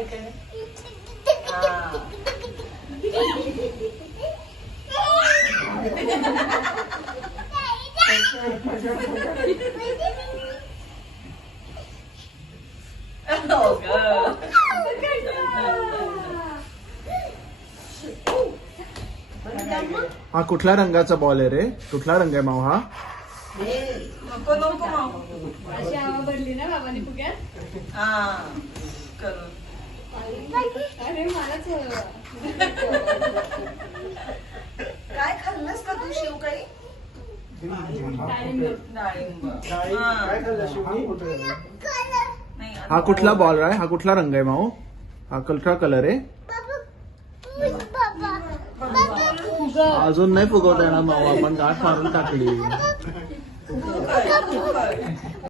इकडे हा कुठल्या रंगाचा बॉल आहे रे? कुठला रंग आहे माऊ हा? नको नको माऊ. अशी हवा भरली ना बाबांनी फुग्यात. करून अरे मलाच काय खाल्लंस का तू शिवकाळी? डाळिंब. नाही हा कुठला बॉल आहे? हा कुठला रंग आहे माऊ? हा कुठला कलर आहे? अजून नाही फुगवता येणार माऊ, आपण गाठ मारून टाकली.